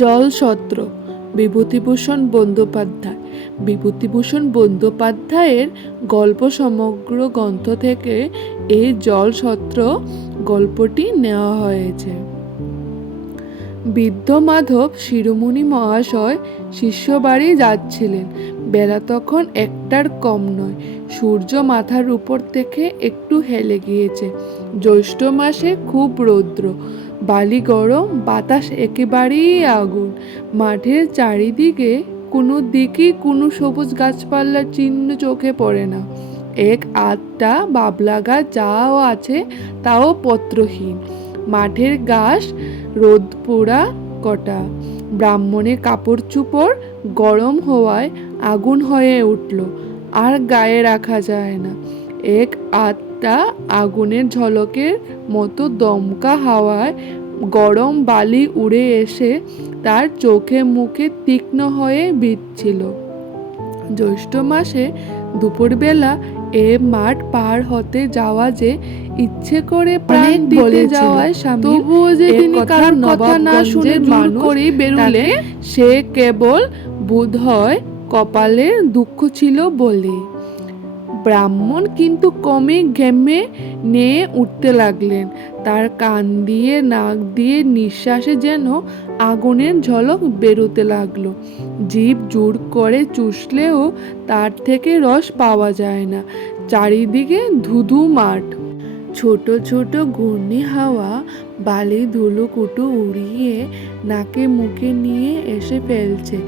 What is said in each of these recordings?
জলছত্র বিভূতিভূষণ বন্দ্যোপাধ্যায়। বিভূতিভূষণ বন্দ্যোপাধ্যায়ের গল্প সমগ্র গ্রন্থ থেকে এই জলছত্র গল্পটি নেওয়া হয়েছে। বৃদ্ধ মাধব শিরোমণি মহাশয় শিষ্যবাড়ি যাচ্ছিলেন। বেলা তখন একটার কম নয়। সূর্য মাথার উপর থেকে একটু হেলে গিয়েছে। জ্যৈষ্ঠ মাসে খুব রৌদ্র, বালি গরম, বাতাস একেবারেই আগুন। মাঠের চারিদিকে কোনো দিকেই কোনো সবুজ গাছপালার চিহ্ন চোখে পড়ে না। এক আধটা বাবলা গাছ যাও আছে তাও পত্রহীন। মাঠের ঘাস রোদ পোড়া কটা। ব্রাহ্মণের কাপড় চোপড় গরম হওয়ায় আগুন হয়ে উঠল, আর গায়ে রাখা যায় না। এক আধটা আগুনের ঝলকের মতো দমকা হাওয়ায় গরম বালি উড়ে এসে তার চোখে মুখে তীক্ষ্ণ হয়ে বিঁধছিল। জ্যৈষ্ঠ মাসে দুপুরবেলা এ মাঠ পার হতে যাওয়া যে ইচ্ছে করে প্রাণ দিতে যাওয়ায় স্বামী, তবুও যে তিনি কারোর কথা না শুনে জোর করেই বেরুলে, সে কেবল বোধহয় কপালের দুঃখ ছিল বলে। ব্রাহ্মণ কিন্তু ক্রমে ঘেমে নিয়ে উঠতে লাগলেন। তার কান দিয়ে নাক দিয়ে নিঃশ্বাসে যেন আগুনের ঝলক বেরোতে লাগলো। জিভ জোর করে চুষলেও তার থেকে রস পাওয়া যায় না। চারিদিকে ধুধু মাঠ। ছোট ছোট ঘূর্ণি হাওয়া বালি ধুলোকুটো উড়িয়ে নাকে মুখে নিয়ে এসে ফেলছে।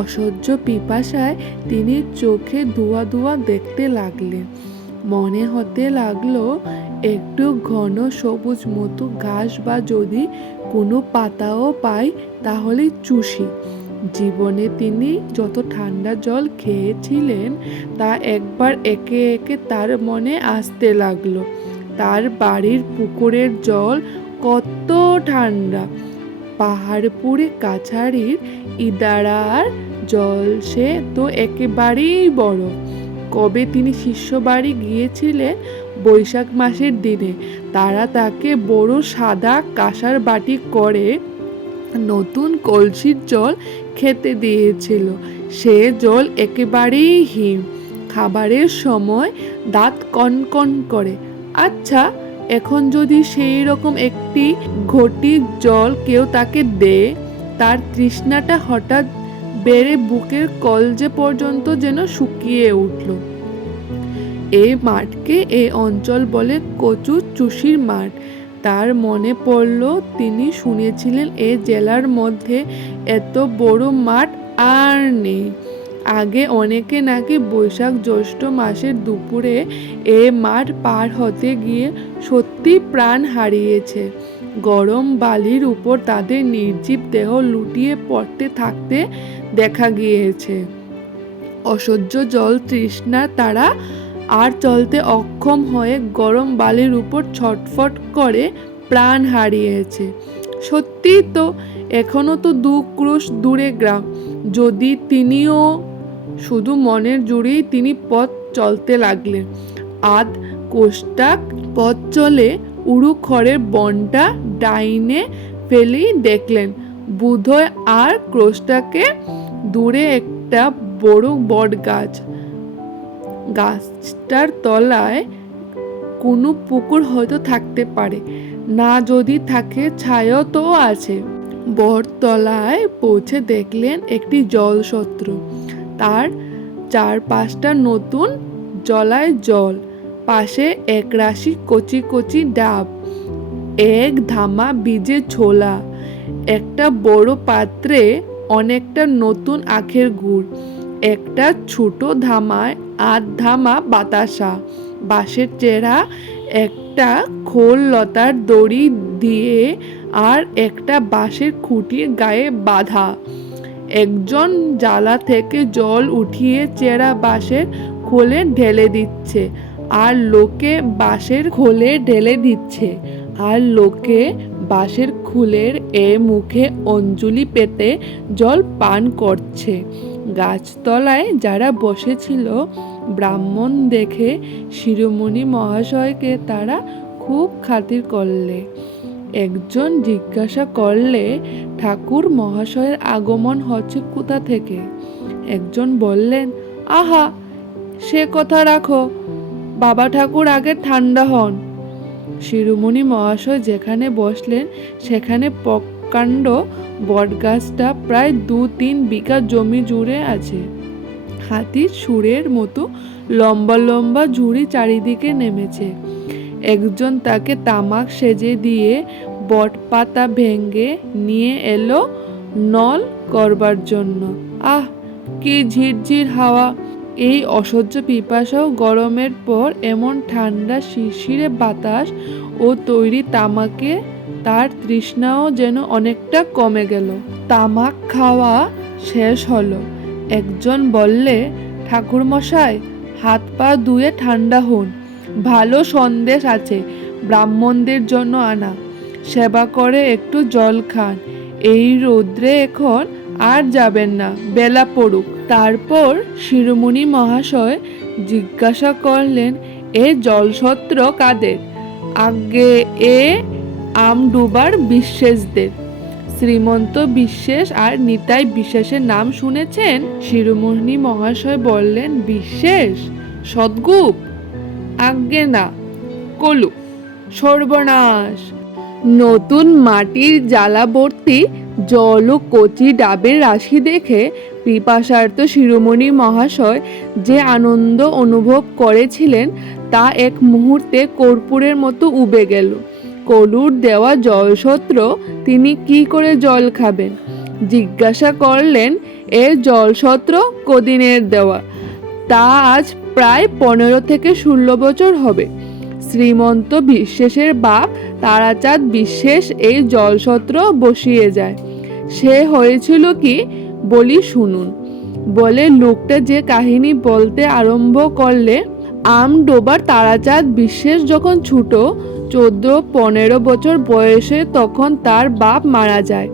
অসহ্য পিপাসায় তিনি চোখে ধোঁয়া ধোঁয়া দেখতে লাগলেন। মনে হতে লাগলো একটু ঘন সবুজ মতো ঘাস বা যদি কোনো পাতাও পাই তাহলে চুষি। জীবনে তিনি যত ঠান্ডা জল খেয়েছিলেন তা একবার একে একে তার মনে আসতে লাগলো। তার বাড়ির পুকুরের জল কত ঠান্ডা, পাহাড়পুরে কাছারির ইদারার জল সে তো একেবারেই বরফ। কবে তিনি শিষ্যবাড়ি গিয়েছিলেন বৈশাখ মাসের দিনে। তারা তাকে বড় সাদা কাঁসার বাটি করে নতুন কলসির জল খেতে দিয়েছিল। সে জল একেবারেই হিম। খাবারের সময় দাঁত কনকন করে। আচ্ছা, এখন যদি সেই রকম একটি ঘটি জল কেউ তাকে দেয়, তার তৃষ্ণাটা হঠাৎ বেড়ে বুকের কলজে পর্যন্ত যেন শুকিয়ে উঠল। এই মাঠকে এই অঞ্চল বলে কচু চুষির মাঠ। তার মনে পড়ল তিনি শুনেছিলেন এ জেলার মধ্যে এত বড় মাঠ আর নেই। আগে অনেকে নাকি বৈশাখ জ্যৈষ্ঠ মাসের দুপুরে এ মাঠ পার হতে গিয়ে সত্যি প্রাণ হারিয়েছে। গরম বালির উপর তাদের নির্জীব দেহ লুটিয়ে পড়তে থাকতে দেখা গিয়েছে। অসহ্য জল তৃষ্ণা তারা আর চলতে অক্ষম হয়ে গরম বালির উপর ছটফট করে প্রাণ হারিয়েছে। সত্যি তো, এখনো তো 2 ক্রোশ দূরে গ্রাম। যদি তিনিও শুধু মনের জোরেই তিনি পথ চলতে লাগলেন। আধ কোষ্টাক পথ চলে উড়ু খড়ের বনটা ডাইনে ফেলেই দেখলেন বোধহয় আর ক্রোশটাকে দূরে একটা বড় বট গাছ। গাছটার তলায় কোনো পুকুর হয়তো থাকতে পারে, না যদি থাকে ছায়াও তো আছে। বটতলায় পৌঁছে দেখলেন একটি জলছত্র। তার 4-5টা নতুন জলায় জল, পাশে একরাশি কচি কচি ডাব, এক ধামা বীজে ছোলা, একটা বড় পাত্রে অনেকটা নতুন আখের গুড়, একটা ছোট ধামায় আধ ধামা বাতাসা, বাঁশের চেরা একটা খোল লতার দড়ি দিয়ে আর একটা বাঁশের খুঁটির গায়ে বাঁধা। একজন জালা থেকে জল উঠিয়ে চেরা বাঁশের খোলে ঢেলে দিচ্ছে, আর লোকে বাঁশের খোলে ঢেলে দিচ্ছে, আর লোকে বাঁশের খোলের মুখে অঞ্জলি পেতে জল পান করছে। গাছতলায় যারা বসেছিল ব্রাহ্মণ দেখে শিরোমণি মহাশয়কে তারা খুব খাতির করলে। একজন জিজ্ঞাসা করলে ঠাকুর মহাশয়ের আগমন হচ্ছে কোথা থেকে। একজন বললেন, আহা, সে কথা রাখো, বাবা ঠাকুর আগে ঠান্ডা হন। শিরোমণি মহাশয় যেখানে বসলেন সেখানে প্রকাণ্ড বটগাছটা প্রায় 2-3 বিঘা জমি জুড়ে আছে। হাতির সুরের মতো লম্বা লম্বা ঝুড়ি চারিদিকে নেমেছে। একজন তাকে তামাক সেজে দিয়ে বট পাতা ভেঙে নিয়ে এলো নল করবার জন্য। আহ, কি ঝিরঝির হাওয়া! এই অসহ্য পিপাসা ও গরমের পর এমন ঠান্ডা শিরশিরে বাতাস ও তৈরি তামাকে তার তৃষ্ণাও যেন অনেকটা কমে গেল। তামাক খাওয়া শেষ হলো। একজন বললে, ঠাকুরমশাই, হাত পা ধুয়ে ঠান্ডা হন, ভালো সন্দেশ আছে, ব্রাহ্মণদের জন্য আনা, সেবা করে একটু জল খান, এই রৌদ্রে এখন আর যাবেন না, বেলা পড়ুক। তারপর শিরোমণি মহাশয় জিজ্ঞাসা করলেন, এ জলছত্র কাদের? আগে এ আমডুবার বিশ্বাসদের। শ্রীমন্ত বিশ্বাস আর নিতাই বিশ্বাসের নাম শুনেছেন? শিরোমণি মহাশয় বললেন, বিশ্বাস? সদ্গুপ? আজ্ঞে না, কলু। সর্বনাশ! নতুন মাটির জ্বালাবর্তী জল ও কচি ডাবের রাশি দেখে পিপাসার্ত শিরোমণি মহাশয় যে আনন্দ অনুভব করেছিলেন তা এক মুহূর্তে কর্পূরের মতো উবে গেল। কলুর দেওয়া জলছত্র তিনি কি করে জল খাবেন? জিজ্ঞাসা করলেন, এ জলছত্র কদিনের দেওয়া? তা আজ প্রায় 15-16 বছর হবে। শ্রীমন্ত বিশ্বাসের বাপ তারাচাঁদ বিশ্বাস এই জলছত্র বসিয়ে যায়। সে হয়েছিল কি বলি শুনুন। বলে লোকটা যে কাহিনী বলতে আরম্ভ করলে, আমডোবার তারাচাঁদ বিশ্বাস যখন ছোট, 14-15 বছর বয়সে, তখন তার বাপ মারা যায়।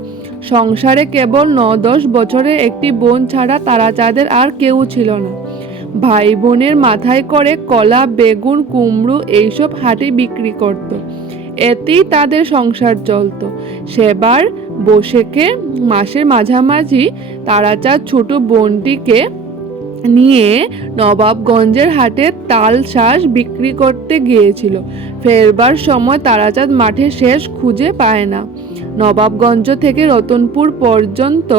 সংসারে কেবল 9-10 বছরের একটি বোন ছাড়া তারাচাঁদের আর কেউ ছিল না। ভাই বোনের মাথায় করে কলা, বেগুন, কুমড়ো এইসব হাটে বিক্রি করত। এতেই তাদের সংসার চলত। সেবার বসেকে মাসের মাঝামাঝি তারাচাঁদ ছোট বোনটিকে নিয়ে নবাবগঞ্জের হাটে তাল শাঁস বিক্রি করতে গিয়েছিল। ফেরবার সময় তারাচাঁদ মাঠে শেষ খুঁজে পায় না। নবাবগঞ্জ থেকে রতনপুর পর্যন্ত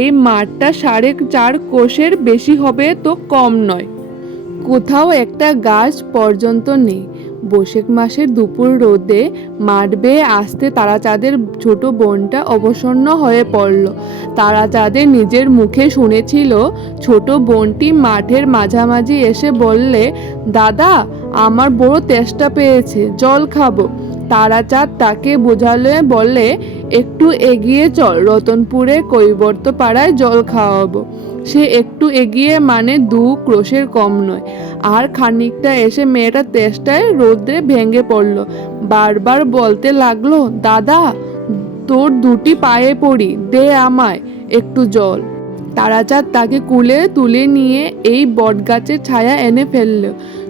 এই মাঠটা 4.5 কোষের বেশি হবে তো কম নয়। কোথাও একটা গাছ পর্যন্ত নেই। বৈশাখ মাসের দুপুর রোদে মাঠ বেয়ে আসতে তারাচাঁদের ছোট বোনটা অবসন্ন হয়ে পড়ল। তারাচাঁদের নিজের মুখে শুনেছিল, ছোট বোনটি মাঠের মাঝামাঝি এসে বললে, দাদা, আমার বড় তেষ্টা পেয়েছে, জল খাবো। তারাচাঁদ তাকে বোঝালে বললে, একটু এগিয়ে চল, রতনপুরে কৈবর্ত পাড়ায় জল খাওয়াবো। সে একটু এগিয়ে মানে 2 ক্রোশের কম নয়। আর খানিকটা এসে মেয়েটা তেষ্টায় রোদ্রে ভেঙে পড়ল। বারবার বলতে লাগলো, দাদা, তোর 2টি পায়ে পড়ি, দে আমায় একটু জল। তারাচাঁদ তাকে কুলে তুলে নিয়ে এই বটগাছের ছায়া এনে ফেলল।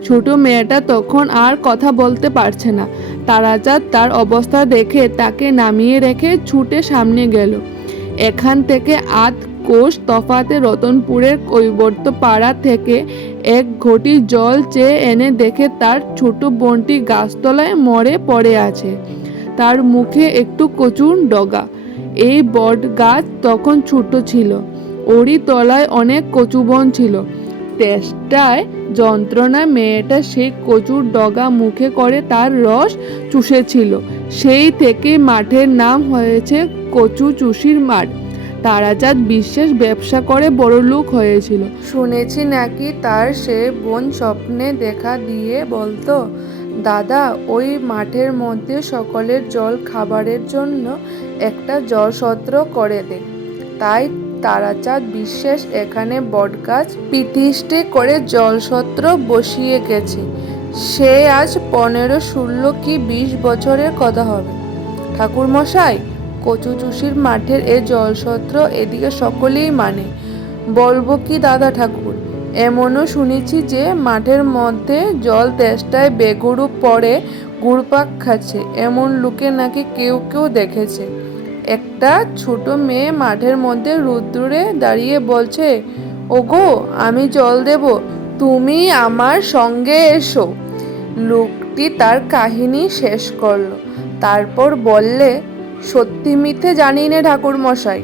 ছোট মেয়েটা তখন আর কথা বলতে পারছে না। তারাচাঁদ তার অবস্থা দেখে তাকে নামিয়ে রেখে ছুটে সামনে গেল। এখান থেকে 8 কোষ তফাতে রতনপুরের কৈবর্ত পাড়া থেকে 1 ঘটি জল চেয়ে এনে দেখে তার ছোট বোনটি গাছতলায় মরে পড়ে আছে। তার মুখে একটু কচুর ডগা। এই বট গাছ তখন ছোট ছিল, ওরই তলায় অনেক কচুবন ছিল। তেষ্টায় যন্ত্রণায় মেয়েটা সেই কচুর ডগা মুখে করে তার রস চুষেছিল। সেই থেকে মাঠের নাম হয়েছে কচু চুষির মাঠ। তারাচাঁদ বিশ্বাস ব্যবসা করে বড়লোক হয়েছিল। শুনেছি নাকি তার সে বোন স্বপ্নে দেখা দিয়ে বলতো, দাদা, ওই মাঠের মধ্যে সকলের জল খাবারের জন্য একটা জলছত্র করে দে। তাই তারাচাঁদ বিশ্বাস এখানে বটগাছ পিতিষ্টে করে জলছত্র বসিয়ে গেছে। সে আজ 15-16 কি 20 বছরের কথা হবে। ঠাকুরমশাই, কচু চুষির মাঠের এ জলছত্র এদিকে সকলেই মানে। বলবো কি দাদা ঠাকুর, এমনও শুনেছি যে মাঠের মধ্যে জল তেষ্টায় বেগুড়ু পড়ে ঘুরপাক খাচ্ছে এমন লোকে নাকি কেউ কেউ দেখেছে। একটা ছোট মেয়ে মাঠের মধ্যে রোদ্দুরে দাঁড়িয়ে বলছে, ওগো আমি জল দেব, তুমি আমার সঙ্গে এসো। লোকটি তার কাহিনী শেষ করলো, তারপর বললে, সত্যি মিথ্যে জানি না ঠাকুরমশাই,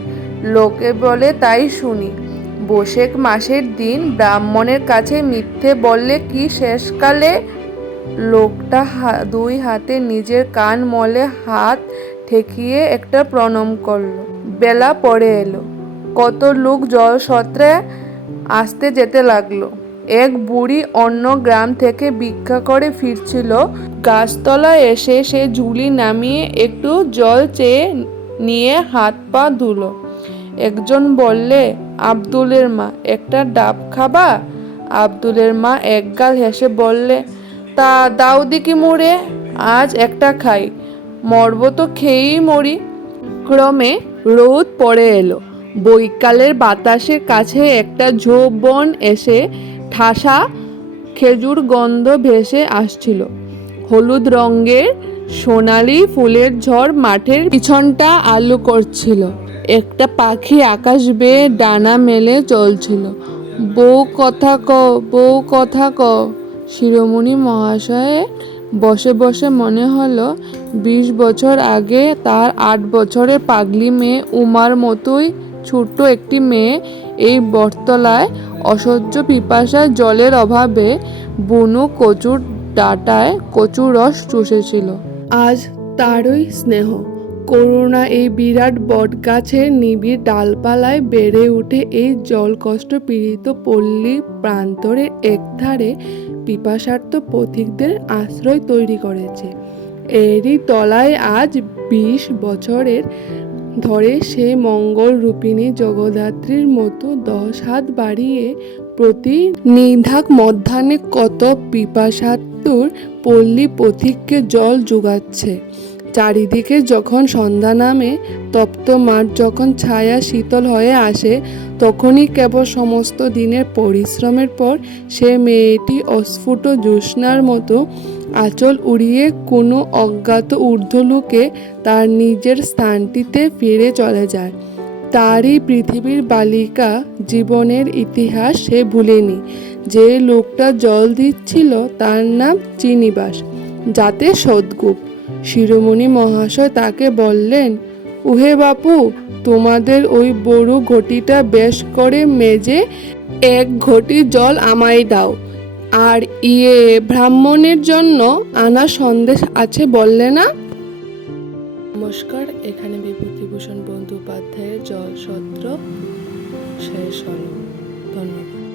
লোকে বলে তাই শুনি। বৈশাখ মাসের দিন ব্রাহ্মণের কাছে মিথ্যে বললে কি শেষকালে? লোকটা দুই হাতে নিজের কান মলে হাত ঠেকিয়ে একটা প্রণাম করলো। বেলা পড়ে এলো, কত লোক জল সত্রে আসতে যেতে লাগলো। এক বুড়ি অন্য গ্রাম থেকে ভিক্ষা করে ফিরছিল। গাছতলায় এসে সে ঝুলি নামিয়ে একটু জল চেয়ে নিয়ে হাত পা ধুলো। একজন বললে, আব্দুলের মা একটা ডাব খাবা? আব্দুলের মা একগাল হেসে বললে, তা দাও দিকি মুড়ে, আজ একটা খাই, মরবো তো খেয়েই মরি। ক্রমে রোদ পড়ে এলো। বৈকালের বাতাসের কাছে একটা ঝোপ বন এসে ঠাসা খেজুর গন্ধ ভেসে আসছিল। হলুদ রঙের সোনালি ফুলের ঝড় মাঠের পিছনটা আলো করছিল। একটা পাখি আকাশ বেয়ে ডানা মেলে চলছিল। বউ কথা ক, বউ কথা ক। শিরোমণি মহাশয়ের বসে বসে মনে হলো 20 বছর আগে তার 8 বছরের পাগলি মেয়ে উমার মতোই ছোট্ট একটি মেয়ে এই বটতলায় অসহ্য পিপাসায় জলের অভাবে বুনো কচুর ডাঁটায় কচুর রস চুষেছিল। আজ তারই স্নেহ করুণা এই বিরাট বটগাছের নিবিড় ডালপালায় বেড়ে উঠে এই জলকষ্ট পীড়িত পল্লী প্রান্তরের একধারে পিপাসার্ত পথিকদের আশ্রয় তৈরি করেছে। এরই তলায় আজ 20 বছরের ধরে সে মঙ্গল রূপিণী জগদ্ধাত্রীর মতো 10 হাত বাড়িয়ে প্রতি নির্ঘাত মধ্যাহ্নে কত পিপাসাতুর পল্লী পথিককে জল যোগাচ্ছে। চারিদিকে যখন সন্ধ্যা নামে, তপ্ত মাঠ যখন ছায়া শীতল হয়ে আসে, তখনই কেবল সমস্ত দিনের পরিশ্রমের পর সে মেয়েটি অস্ফুট জ্যোৎস্নার মতো আঁচল উড়িয়ে কোনো অজ্ঞাত ঊর্ধ্বলোকে তার নিজের স্থানটিতে ফিরে চলে যায়। তারই পৃথিবীর বালিকা জীবনের ইতিহাস সে ভুলেনি। যে লোকটা জল দিচ্ছিল তার নাম চিনিবাস, যাতে সদ্গুপ। শিরোমণি মহাশয় তাকে বললেন, উহে বাপু, তোমাদের ওই বড় ঘটিটা বেশ করে মেজে 1 ঘটি জল আমায় দাও। আর ব্রাহ্মণের জন্য আনা সন্দেশ আছে বললে না? নমস্কার, এখানে বিভূতিভূষণ বন্দ্যোপাধ্যায়ের জলসত্র শেষ হলো। ধন্যবাদ।